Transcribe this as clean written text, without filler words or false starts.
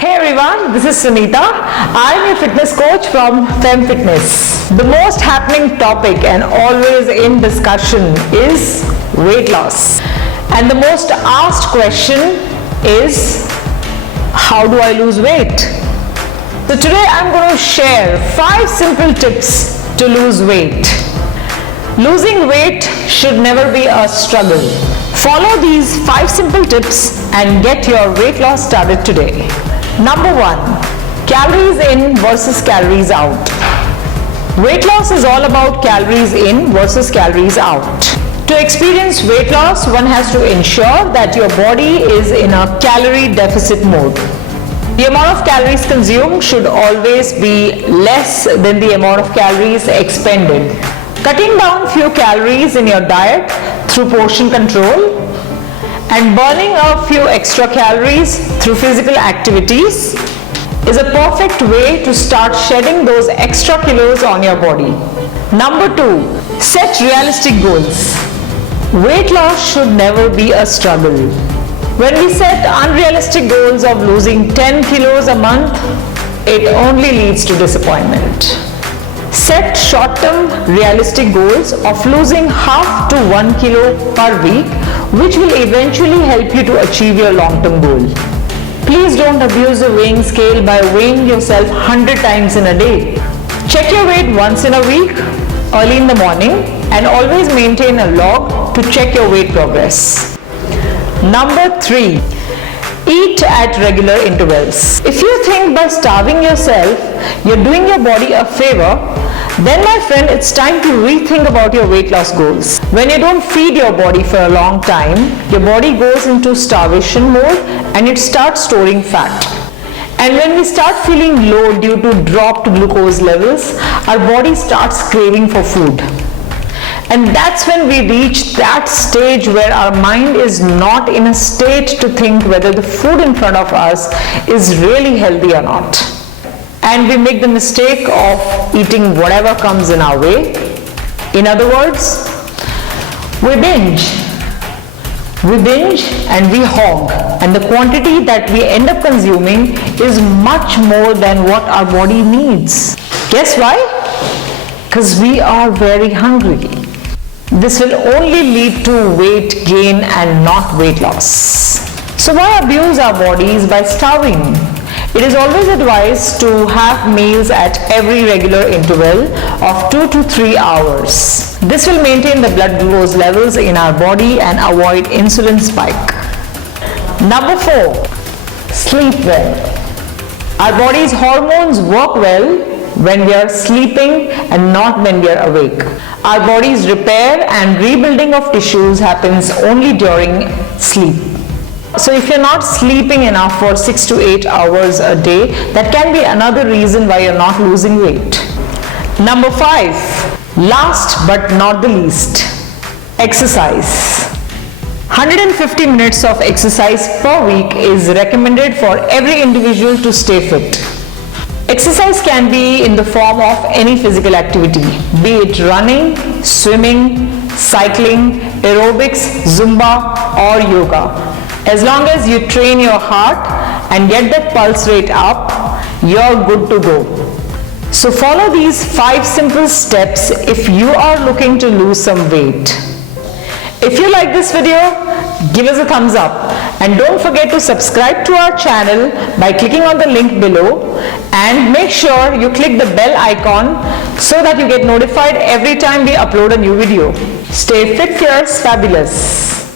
Hey everyone, this is Sunita. I'm your fitness coach from Fem Fitness. The most happening topic and always in discussion is weight loss. And the most asked question is, how do I lose weight? So today I'm going to share 5 simple tips to lose weight. Losing weight should never be a struggle. Follow these 5 simple tips and get your weight loss started today. Number 1. Calories in versus calories out. Weight loss is all about calories in versus calories out. To experience weight loss, one has to ensure that your body is in a calorie deficit mode. The amount of calories consumed should always be less than the amount of calories expended. Cutting down few calories in your diet through portion control and burning a few extra calories through physical activities is a perfect way to start shedding those extra kilos on your body. Number 2, set realistic goals. Weight loss should never be a struggle. When we set unrealistic goals of losing 10 kilos a month, it only leads to disappointment. Set short-term realistic goals of losing half to 1 kilo per week, which will eventually help you to achieve your long-term goal. Please don't abuse the weighing scale by weighing yourself 100 times in a day. Check your weight once in a week, early in the morning, and always maintain a log to check your weight progress. Number 3. Eat at regular intervals. If you think by starving yourself, you're doing your body a favor, then my friend, it's time to rethink about your weight loss goals. When you don't feed your body for a long time, your body goes into starvation mode and it starts storing fat. And when we start feeling low due to dropped glucose levels, our body starts craving for food. And that's when we reach that stage where our mind is not in a state to think whether the food in front of us is really healthy or not. And we make the mistake of eating whatever comes in our way. In other words, we binge. We binge and we hog. And the quantity that we end up consuming is much more than what our body needs. Guess why? Because we are very hungry. This will only lead to weight gain and not weight loss. So why abuse our bodies by starving? It is always advised to have meals at every regular interval of 2 to 3 hours. This will maintain the blood glucose levels in our body and avoid insulin spike. Number 4. Sleep well. Our body's hormones work well when we are sleeping and not when we are awake. Our body's repair and rebuilding of tissues happens only during sleep. So if you're not sleeping enough for 6 to 8 hours a day, that can be another reason why you're not losing weight. Number 5, last but not the least, exercise. 150 minutes of exercise per week is recommended for every individual to stay fit. Exercise can be in the form of any physical activity, be it running, swimming, cycling, aerobics, Zumba or yoga. As long as you train your heart and get the pulse rate up, you're good to go. So follow these 5 simple steps if you are looking to lose some weight. If you like this video, give us a thumbs up and don't forget to subscribe to our channel by clicking on the link below, and make sure you click the bell icon so that you get notified every time we upload a new video. Stay fit, fierce, fabulous.